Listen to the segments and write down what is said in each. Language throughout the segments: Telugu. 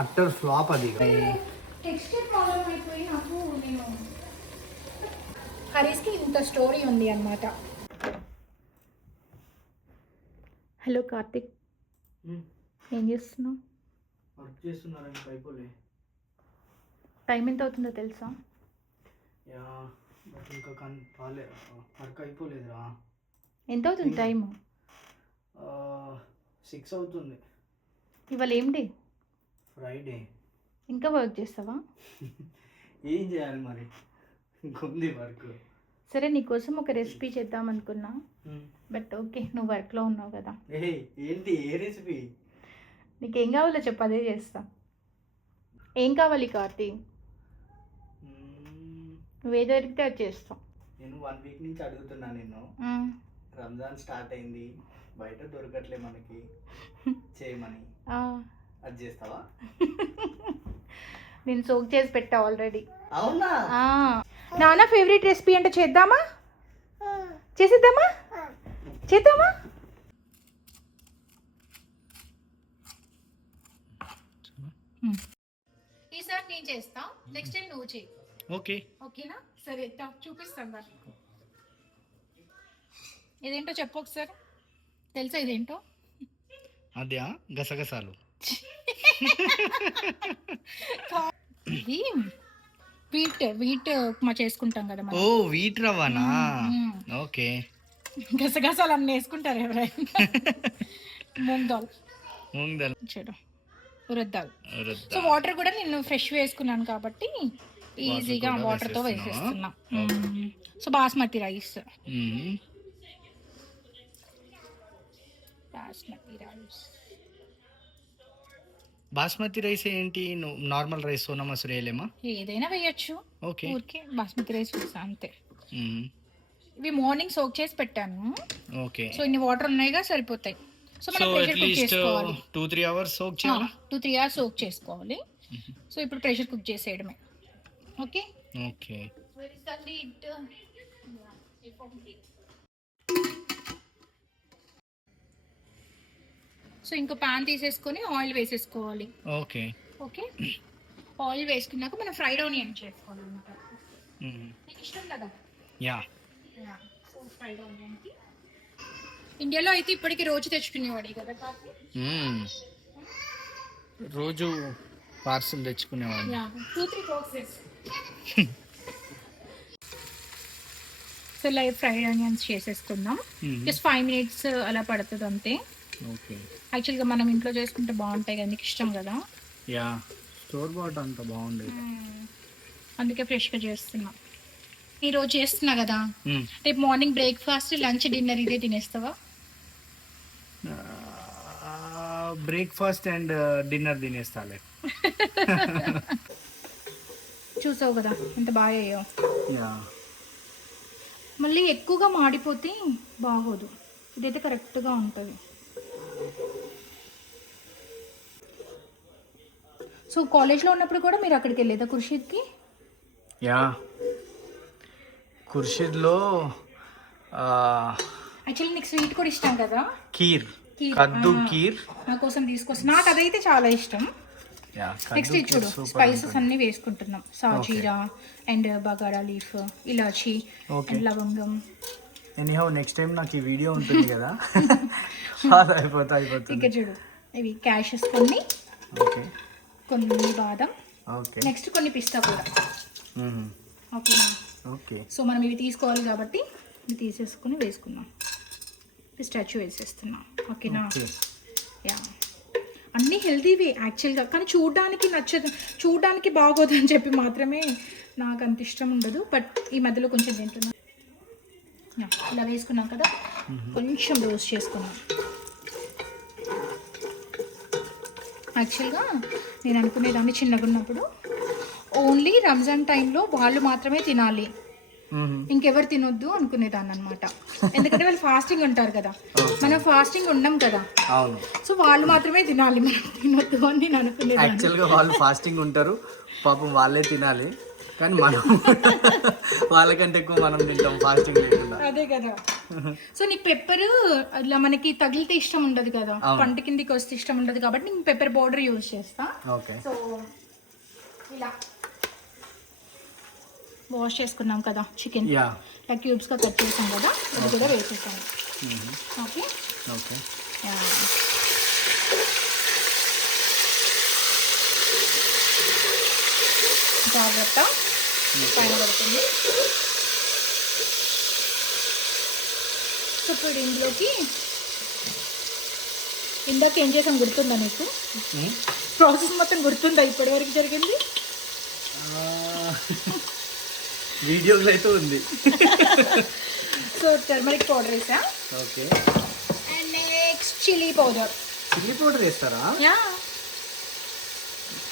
అట్టర్ ఫ్లాప్ అది. టెక్స్చర్ ప్రాబ్లం అయిపోయి నాకు నేను కర్రీస్కి ఇంత స్టోరీ ఉంది అన్నమాట. హలో కార్తిక్, ఏం చేస్తున్నావు? వర్క్ చేస్తున్నారని అయిపోలే. టైం ఎంత అవుతుందో తెలుసా? యా బట్ ఇంకా వర్క్ అయిపోలేదురా. ఎంత అవుతుంది టైము? 6 అవుతుంది. ఇవాళ ఏం డే? ఫ్రైడే. ఇంకా వర్క్ చేస్తావా? ఏం చేయాలి మరి, ఇంకొంది వర్క్. సరే, నీకోసం ఒక రెసిపీ చేద్దాం అనుకున్నా, బట్ ఓకే, నువ్వు వర్క్లో ఉన్నావు కదా. ఏంటి, ఏ రెసిపీ? నీకేం కావాలో చెప్పు, అదే చేస్తా. ఏం కావాలి కార్తీ? నువ్వు ఏదో దొరికితే అది చేస్తావు. నేను 1 వీక్ నుంచి అడుగుతున్నా నిన్ను. రంజాన్ స్టార్ట్ అయింది, బయట దొరకట్లే మనకి, చేయమని. అది చేస్తావా? నేను సోక్ చేసి పెట్టా ఆల్రెడీ. అవునా? నాన్న ఫేవరెట్ రెసిపీ అంటే చేద్దామా? చేసేద్దామా? చేద్దామా? ఈసారి నేను చేస్తా, నెక్స్ట్ టైం నువ్వు చేయి. ఓకే, ఓకేనా? సరే, చూపిస్తాను కదా. ఇదేంటో చెప్పు ఒకసారి. తెలుసా ఇదేంటో? అదే గసగసాలు. ఇది వీట్ ఉప్మా చేసుకుంటాం కదా. ఓ, వీట్ రవ్వనా? ఓకే. గసగసాలు అన్నీ వేసుకుంటారు ఎవరైనా. మూంగ్ దాల్ చూడు, ఉరద్ దాల్. సో వాటర్ కూడా నేను ఫ్రెష్ వేసుకున్నాను కాబట్టి ఈజీగా వాటర్తో వేసేస్తున్నా. So basmati rice. Basmati rice ఏంటి? నార్మల్ రైస్, సోనా మసూరి వేయలేమా? ఏదైనా వేయచ్చు. ఓకే, ఊరికే బాస్మతి రైస్ వేసా అంతే. ఇవి మార్నింగ్ సోక్ చేసి పెట్టాను. ఓకే. సో ఇన్ని వాటర్ ఉన్నాయిగా, సరిపోతాయి. సో మనం ప్రెషర్ కుక్ చేసుకోవాలి. 2-3 అవర్స్ సోక్ చేయాలా? 2-3 అవర్స్ సోక్ చేసుకోవాలి. సో ఇప్పుడు ప్రెషర్ కుక్ చేసేయడమే. Okay okay. సో ఇంకో ప్యాన్ తీసేసుకొని ఆయిల్ వేసేసుకోవాలి. Okay okay. ఆయిల్ వేసుకున్నాక మనం ఫ్రైడ్ ఆనియన్ చేసుకోవాలి అన్నమాట. నీకు ఇష్టం కదా? యా. సో ఫ్రైడ్ ఆనియన్కి ఇండియాలో అయితే ఇప్పటికి రోజు తెచ్చుకునేవాడి కదా కాఫీ. రోజు పార్సల్ తెచ్చుకునేవాడు. 2-3 బాక్సెస్. సో ఇలా ఫ్రైడ్ ఆనియన్స్ చేసేసుకుందాం. జస్ట్ 5 minutes అలా పడుతుంది అంతే. ఓకే. యాక్చువల్గా మనం ఇంట్లో చేసుకుంటే బాగుంటాయి కదా, నీకు ఇష్టం కదా. యా, స్టోర్ బాట్ అంత బాగుండేది, అందుకే ఫ్రెష్గా చేస్తున్నా. ఈరోజు చేస్తున్నా కదా, రేపు మార్నింగ్ బ్రేక్ఫాస్ట్, లంచ్, డిన్నర్ ఇదే తినేస్తావా? బ్రేక్ఫాస్ట్ అండ్ డిన్నర్ తినేస్తాలే. చూసావు కదా ఎంత బాగా అయ్యావు. యా. మళ్ళీ ఎక్కువగా మాడిపోతే బాగోదు, ఇదైతే కరెక్ట్గా ఉంటుంది. సో కాలేజ్లో ఉన్నప్పుడు కూడా మీరు అక్కడికి వెళ్ళేదా ఖుర్షీద్కి? యా, ఖుర్షీద్లో యాక్చువల్లీ నీకు స్వీట్ కూడా ఇష్టం కదా, కీర్, కద్దు కీర్ నా కోసం తీసుకొస్తా. నాకు అదైతే చాలా ఇష్టం. నెక్స్ట్ ఇది చూడు, స్పైసెస్ అన్ని వేసుకుంటున్నాం. సాజీరా అండ్ బగారా లీఫ్, ఇలాచి, లవంగం. ఎనీహౌ నెక్స్ట్ టైం నాకు ఈ వీడియో ఉంటుంది కదా, అయిపోతుంది. ఇక్కడ చూడు, ఇవి క్యాషెస్ కొన్ని, కొన్ని బాదం, నెక్స్ట్ కొన్ని పిస్తా కూడా. ఓకేనా? ఓకే. సో మనం ఇవి తీసుకోవాలి కాబట్టి ఇవి తీసేసుకుని వేసుకున్నాం. పిస్టాచియో వేసేస్తున్నాం. ఓకేనా? యా, అన్నీ హెల్తీవే యాక్చువల్గా, కానీ చూడడానికి నచ్చదు, చూడడానికి బాగోదని చెప్పి మాత్రమే నాకు అంత ఇష్టం ఉండదు. బట్ ఈ మధ్యలో కొంచెం తింటున్నాం. ఇలా వేసుకున్నాం కదా, కొంచెం రోస్ట్ చేసుకున్నాం. యాక్చువల్గా నేను అనుకునేదాన్ని చిన్నగా ఉన్నప్పుడు ఓన్లీ రంజాన్ టైంలో వాళ్ళు మాత్రమే తినాలి, ఇంకెవరు తినొద్దు అనుకునేదాన్ని అనమాట. ఎందుకంటే వాళ్ళు ఫాస్టింగ్ ఉంటారు కదా, మనం ఫాస్టింగ్ ఉండం కదా. సో వాళ్ళు మాత్రమే తినాలి, మనం తినొద్దు అని నేను అనుకునేదాన్ని. యాక్చువల్గా వాళ్ళు ఫాస్టింగ్ ఉంటారు, పాపం వాళ్ళే తినాలి, కానీ మనం వాళ్ళకంటే ఎక్కువ మనం తింటాం ఫాస్టింగ్ లేకుండా. అదే కదా. సో నీకు పెప్పర్ అట్లా మనకి తగిలితే ఇష్టం ఉండదు కదా, పంట కిందికి వస్తే ఇష్టం ఉండదు కాబట్టి నేను పెప్పర్ పౌడర్ యూజ్ చేస్తా. ఓకే. సో ఇలా వాష్ చేసుకున్నాం కదా చికెన్, ఇలా క్యూబ్స్గా కట్ చేసాం కదా, ఇది కూడా వేసేసాను. Okay okay. జాగ్రత్త పైన పడుతుంది. సో ఇప్పుడు ఇందులోకి ఇందాక ఏం చేసాం గుర్తుందా నీకు? ప్రాసెస్ మొత్తం గుర్తుందా ఇప్పటి వరకు జరిగింది? వీడియోలో అయితే ఉంది. సో టర్మరిక్ పౌడర్ వేసా. Okay. And next chilli powder. Chilli powder వేస్తారా? యా,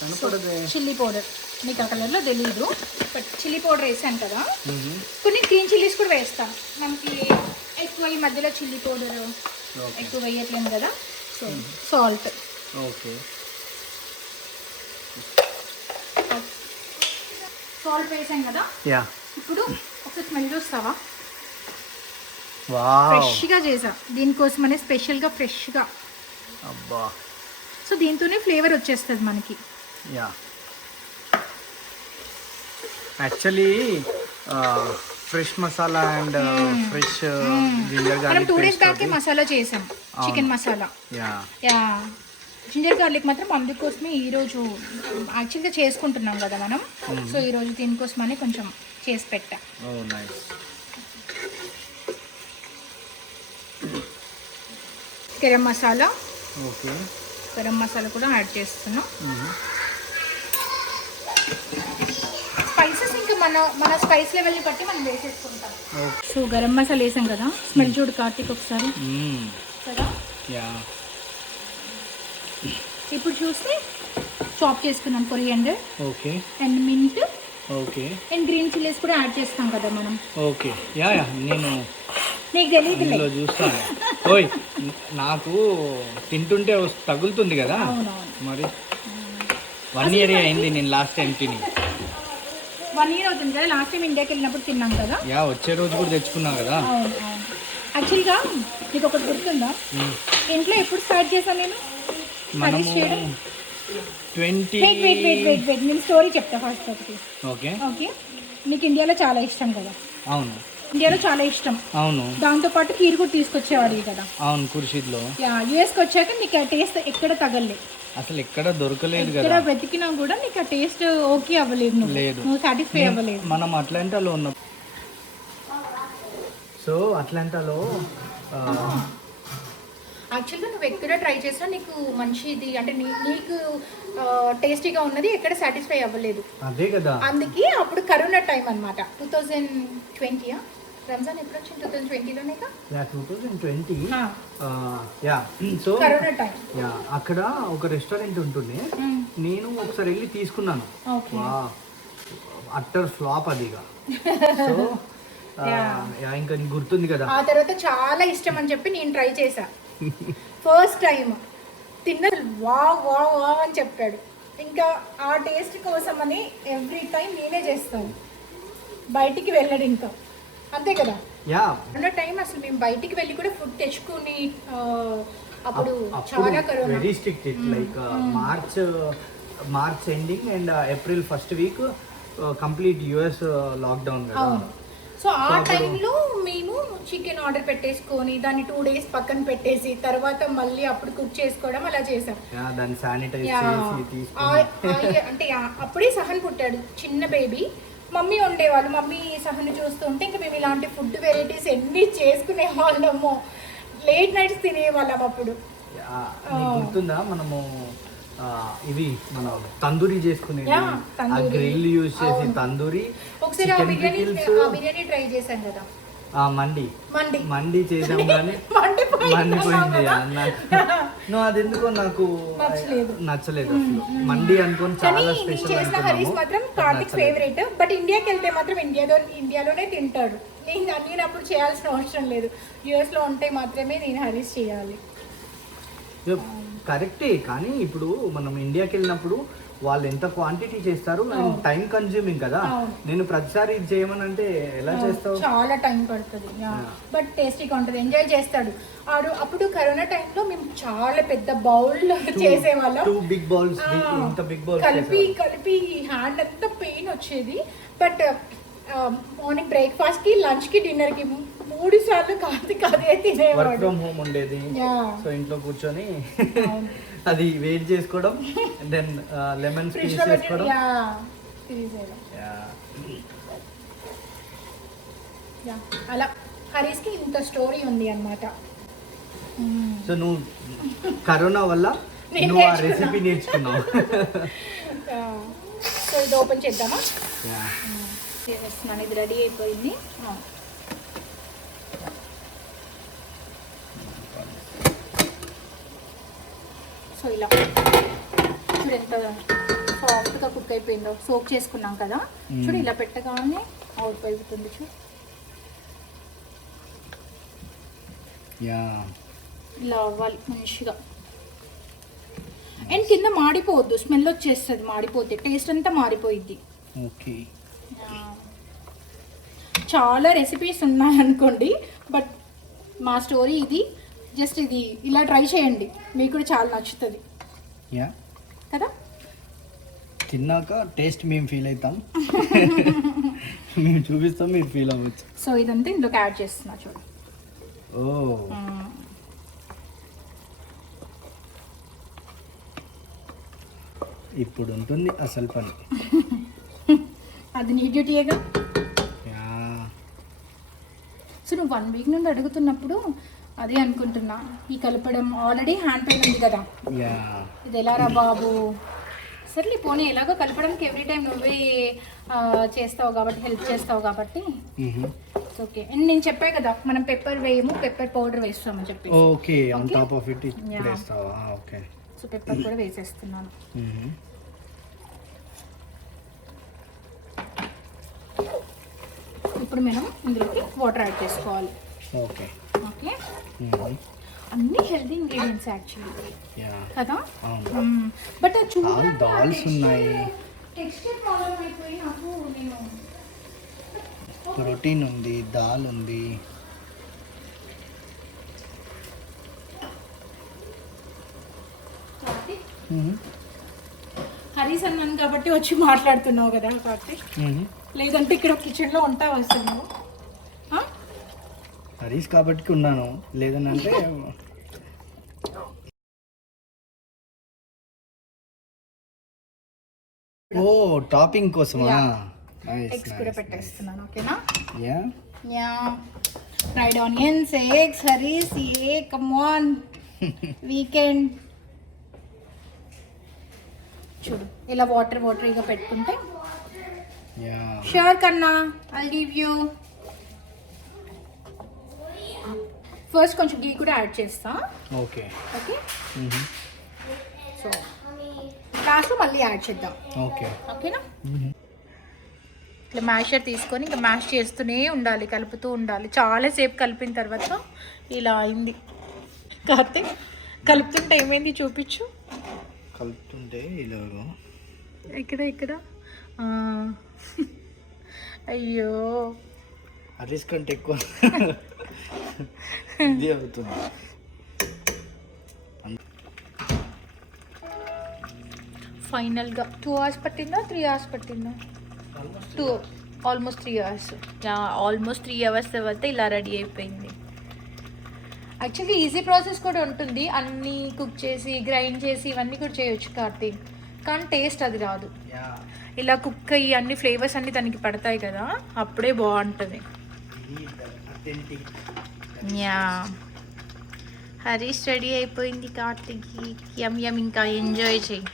కనపడదే. చిల్లీ పౌడర్ మీకు ఆ కలర్లో తెలీదు, బట్ చిల్లీ పౌడర్ వేసాను కదా. కొన్ని గ్రీన్ చిల్లీస్ కూడా వేస్తాను. మనకి ఎక్కువ ఈ మధ్యలో చిల్లీ పౌడర్ ఎక్కువ వేయట్లేము కదా. So salt. ఓకే. సాల్ట్ వేసాం కదా. యా. ఇప్పుడు ఒకసారి స్మెల్ చూస్తావా? వావ్, ఫ్రెష్గా చేసా దీనికోసమనే స్పెషల్గా ఫ్రెష్గా. అబ్బా. సో దీంతోనే ఫ్లేవర్ వచ్చేస్తుంది మనకి. Yeah, actually fresh masala and fresh ginger మనం గార్లిక్ 2 days బ్యాకే మసాలా చేసాం, chicken masala. Yeah, ginger garlic మాత్రం అందుకోసమే ఈరోజు యాక్చువల్గా చేసుకుంటున్నాం కదా మనం. సో ఈరోజు దీనికోసమని కొంచెం చేసి పెట్టా. గరం మసాలా. ఓకే. గరం మసాలా కూడా యాడ్ చేస్తున్నాం. స్పైసెస్ ఇంకా మన స్పైస్ లెవెల్ని బట్టి మనం వేసేసుకుంటాం. సో గరం మసాలా వేసాం కదా, స్మెల్ చూడు కార్తీక్ ఒకసారి కదా. ఇప్పుడు చూస్తే చాప్ చేసుకున్నాం coriander. Okay. And mint. Okay. And green chillies కూడా యాడ్ చేస్తాం కదా మనం. ఓకే. యా యా, నేను నీకు తెలియదు చూస్తాను. ఓయ్, నాకు తింటుంటే తగులుతుంది కదా. మరి 1 year అయింది నేను లాస్ట్ టైం తిని. 1 year అవుతుంది కదా, లాస్ట్ టైం ఇండియాకి వెళ్ళినప్పుడు తిన్నాం కదా. యా, వచ్చే రోజు కూడా తెచ్చుకున్నాం కదా. అవును అవును. యాక్చువల్గా నీకు ఒకటి గుర్తుందా, ఇంట్లో ఎప్పుడు స్టార్ట్ చేశాను నేను కర్రీస్ చేయడం? 20. వెయిట్ నేను స్టోరీ చెప్తా ఫస్ట్ ఒకటి. ఓకే. ఓకే. నీకు ఇండియాలో చాలా ఇష్టం కదా. అవును, ఇండియాలో చాలా ఇష్టం. అవును. దాంతోపాటు కీరు కూడా తీసుకొచ్చేవాడు కదా. అవును, కుర్షీద్లో. యూఎస్కి వచ్చాక నీకు ఆ టేస్ట్ ఎక్కడ తగలే, అసలు ఎక్కడ దొరకలేదు కదా. ఎక్కడ వెతికినా కూడా నీకు ఆ టేస్ట్ ఓకే అవ్వలేదు, నువ్వు సాటిస్ఫై అవ్వలేదు. మనం అట్లాంటాలో ఉన్నాం. సో అట్లాంటాలో యాక్చువల్గా నువ్వు ఎక్కడ ట్రై చేసినా నీకు మంచిది అంటే నీకు టేస్టీగా ఉన్నది ఎక్కడ సాటిస్ఫై అవ్వలేదు. అదే కదా. అందుకే అప్పుడు కరోనా టైం అనమాట. 2020 రంజాన్ ఎప్పుడు వచ్చింది? 2020లోనే కదా. 2020. Yeah. So corona time. Yeah, అక్కడ ఒక రెస్టారెంట్ ఉంటుంది, నేను ఒకసారి వెళ్ళి తీసుకున్నాను. అట్టర్ ఫ్లాప్ అదిగా. సో ఇంకా నీకు గుర్తుంది కదా. ఆ తర్వాత చాలా ఇష్టం అని చెప్పి నేను ట్రై చేశా. ఫస్ట్ టైం తిన్న వావ్ వావ్ వావ్ అని చెప్పాడు. ఇంకా ఆ టేస్ట్ కోసం అని ఎవ్రీ టైం నేనే చేస్తాను, బయటికి వెళ్ళడు ఇంకా, అంతే కదా. యా, అన్న టైం అసలు మేము బయటికి వెళ్ళి కూడా ఫుడ్ తెచ్చుకుని అప్పుడు చాలా corona. Very strict. Like March ending and April first week complete US lockdown కదా. సో ఆ టైంలో మేము చికెన్ ఆర్డర్ పెట్టేసుకొని దాన్ని 2 days పక్కన పెట్టేసి తర్వాత మళ్ళీ అప్పుడు కుక్ చేసుకోవడం అలా చేసాం. దాన్ని శానిటైజ్ చేసి తీసుకొని. అంటే అప్పుడే సహన్ పుట్టాడు, చిన్న బేబీ. మమ్మీ ఉండేవాళ్ళు, మమ్మీ సహన్ చూస్తుంటే ఇంకా మేము ఇలాంటి ఫుడ్ వెరైటీస్ ఎన్ని చేసుకునే వాళ్ళము, లేట్ నైట్స్ తినేవాళ్ళం అప్పుడు. గుర్తుందా మనము ఇవి మనం తందూరి చేసుకునేది, ఆ గ్రిల్ యూజ్ చేసి తందూరి. ఒకసారి ఆ బిర్యానీ ట్రై చేశాం కదా, మండి చేసాం కానీ మండిపోయింది. నువ్వు అది ఎందుకో నాకు నచ్చలేదు అసలు. మండి అనుకోని చాలా స్పెషల్ మాత్రం కార్తిక్ ఫేవరెట్. బట్ ఇండియాకి వెళ్తే మాత్రం ఇండియాలోనే తింటాడు. నేను అప్పుడు చేయాల్సిన అవసరం లేదు, యూఎస్లో ఉంటే మాత్రమే నేను హరీస్ చేయాలి. కరెక్టే. కానీ ఇప్పుడు మనం ఇండియాకి వెళ్ళినప్పుడు వాళ్ళు ఎంత క్వాంటిటీ చేస్తారు అండ్ టైం కన్జ్యూమింగ్ కదా. అవును. నేను ప్రతిసారి ఇది చేయమని అంటే ఎలా చేస్తావు? చాలా టైం పడుతుంది, బట్ టేస్టీగా ఉంటుంది, ఎంజాయ్ చేస్తాడు. అప్పుడు కరోనా టైంలో మేము చాలా పెద్ద బౌల్ చేసేవాళ్ళం, 2 big bowls, ఇంత బిగ్ బౌల్ కలిపి హ్యాండ్ అంతా పెయిన్ వచ్చేది. బట్ మార్నింగ్ బ్రేక్ఫాస్ట్ కి, లంచ్ కి, డిన్నర్ కి 3 సార్లు కాదే తినేవాడు. వర్క్ ఫ్రమ్ హోమ్ ఉండేది, సో ఇంట్లో కూర్చొని అది వెయిట్ చేసుకోవడం, దెన్ లెమన్ స్క్వీజ్ చేసుకోవడం. అలా హరీస్ కి ఇంత స్టోరీ ఉంది అన్నమాట. సో నువ్వు కరోనా వల్ల నువ్వు ఆ రెసిపీ నేర్చుకున్నావు. సో ఇది ఓపెన్ చేద్దామా? చేసేస్తున్నాను, ఇది రెడీ అయిపోయింది. సో ఇలా చూడు ఎంత సాఫ్ట్గా కుక్ అయిపోయిందో, సోక్ చేసుకున్నాం కదా. చూడు ఇలా పెట్టగానే అవుట్ అయిపోతుంది. చూడు ఇలా అవ్వాలి మంచిగా. అండ్ కింద మాడిపోవద్దు, స్మెల్ వచ్చేస్తుంది. మాడిపోతే టేస్ట్ అంతా మారిపోయిద్ది. ఓకే, చాలా రెసిపీస్ ఉన్నాయనుకోండి, బట్ మా స్టోరీ ఇది. జస్ట్ ఇది ఇలా ట్రై చేయండి, మీకు కూడా చాలా నచ్చుతుంది కదా. తిన్నాక టేస్ట్ మేము ఫీల్ అవుతాం, మేము చూపిస్తాం, మీరు ఫీల్ అవ్వచ్చు. సో ఇదంతా ఇందులోకి యాడ్ చేస్తున్నా చూడు. ఓ, ఇప్పుడు ఉంటుంది అసలు పని. అది నీ డ్యూటీయేగా. సో నువ్వు 1 వీక్ నుండి అడుగుతున్నప్పుడు అదే అనుకుంటున్నా, ఈ కలపడం ఆల్రెడీ హ్యాండ్ పెయిన్ ఉంది కదా, ఇది ఎలా రా బాబు. సర్లే పోనీ, ఎలాగో కలపడానికి ఎవ్రీ టైం నువ్వే చేస్తావు కాబట్టి, హెల్ప్ చేస్తావు కాబట్టి ఓకే. అండ్ నేను చెప్పా కదా, మనం పెప్పర్ వేయము, పెప్పర్ పౌడర్ వేస్తామని చెప్పి. Okay, on top of it వేస్తావా? ఓకే, సో పెప్పర్ కూడా వేసేస్తున్నాను. ఇప్పుడు మనం ఇందులోకి వాటర్ యాడ్ చేసుకోవాలి. ఓకే ఓకే, అన్ని హెల్తీ ఇంగ్రీడియంట్స్ యాక్చువల్లీ కదా. బట్ చూడాలి, దాల్స్ ఉన్నాయి, టెక్స్చర్ ప్రాబ్లం అయిపోయి నాకు. నేను ప్రోటీన్ ఉంది, దాల్ ఉంది. హరీస్ అన్నాను కాబట్టి వచ్చి మాట్లాడుతున్నావు కదా కార్తీక్, లేదంటే ఇక్కడ కిచెన్లో ఉంటావు అసలు నువ్వు. హరీస్ కాబట్టి ఉన్నాను, లేదని అంటే ఓ టాపింగ్ కోసమా? ఎగ్స్ కూడా పెట్టేస్తున్నాను. ఓకేనా? Yeah yeah, fried onions, eggs. Harish a come on, weekend. చూడు ఇలా వాటరీగా పెట్టుకుంటే. షూర్ కన్నా, ఐల్ గివ్ యూ. ఫస్ట్ కొంచెం గీ కూడా యాడ్ చేస్తా. ఓకే ఓకే, సో లాస్ట్లో మళ్ళీ యాడ్ చేద్దాం. ఓకే, ఓకేనా? ఇట్లా మ్యాషర్ తీసుకొని ఇంకా మ్యాష్ చేస్తూనే ఉండాలి, కలుపుతూ ఉండాలి. చాలాసేపు కలిపిన తర్వాత ఇలా అయింది. కార్తీక్, కలుపుతుంటే ఏమైంది చూపించు. కలుపుతుంటే ఇలా ఇక్కడ అయ్యో, హరీస్ కంటే ఎక్కువ ఇది అవుతుంది. ఫైనల్గా 2 hours పట్టిందా, 3 hours పట్టిందా? Almost 3 hours. ఆల్మోస్ట్ 3 hours తర్వాత ఇలా రెడీ అయిపోయింది. యాక్చువల్లీ ఈజీ ప్రాసెస్ కూడా ఉంటుంది, అన్నీ కుక్ చేసి గ్రైండ్ చేసి ఇవన్నీ కూడా చేయొచ్చు కార్తీక్, కానీ టేస్ట్ అది రాదు. ఇలా కుక్ అయ్యి అన్ని ఫ్లేవర్స్ అన్నీ దానికి పడతాయి కదా, అప్పుడే బాగుంటుంది. యా, హరీష్ రెడీ అయిపోయింది కార్తీక్. యమ్ యమ్, ఇంకా ఎంజాయ్ చెయ్యి.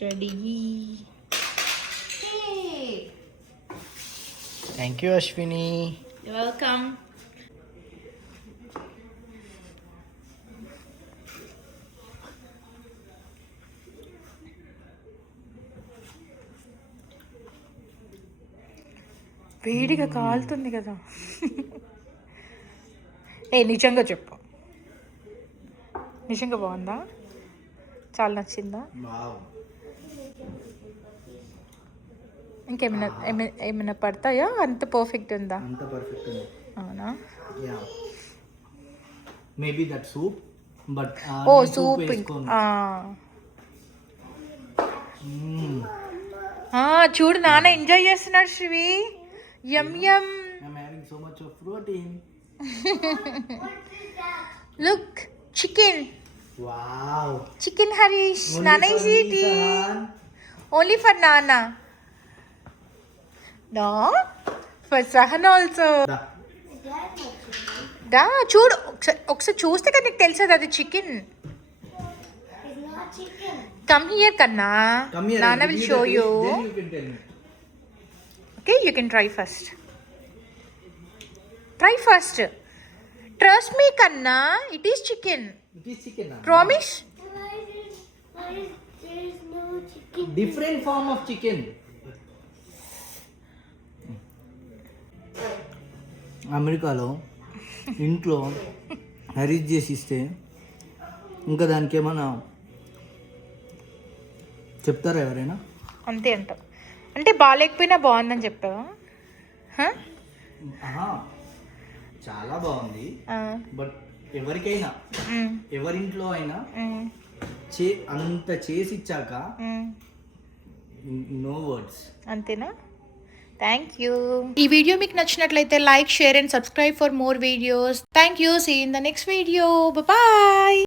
Ready. Hey. Thank you, Ashwini. You're welcome. వేడిగా కాలుతుంది కదా. నిజంగా చెప్పు, నిజంగా బాగుందా? చాలా నచ్చిందా? ఇంకేమైనా ఏమైనా పడతాయా? అంత పర్ఫెక్ట్ ఉందా? అంత పర్ఫెక్ట్ ఉంది. అవునా? Yeah maybe that soup, but oh soup. చూడు నాన్న ఎంజాయ్ చేస్తున్నాడు Srivi. Yum yum. I'm having so much of protein. Look chicken. Wow. Chicken Harish. Nana is eating. Only for Nana. No, for Sahan also. దా చూడు ఒకసారి చూస్తే కదా నీకు తెలుసది అది చికెన్. కమ్ హియర్ కన్నా. Nana will show you. Then you can tell me. Okay, you can try first. Try first. Trust me, Kanna. It is chicken. It is chicken. Promise? Why there is no chicken? Different form of chicken. అమెరికాలో ఇంట్లో హరీష్ చేసి ఇస్తే ఇంకా దానికి ఏమన్నా చెప్తారా ఎవరైనా? అంతే అంట. అంటే బాగాలేకపోయినా బాగుందని చెప్పావా? చాలా బాగుంది. బట్ ఎవరికైనా ఎవరింట్లో అయినా అంత చేసి ఇచ్చాక నో వర్డ్స్. అంతేనా? Thank you. ఈ వీడియో మీకు నచ్చినట్లయితే like, share and subscribe for more videos. Thank you. See in the next video. Bye.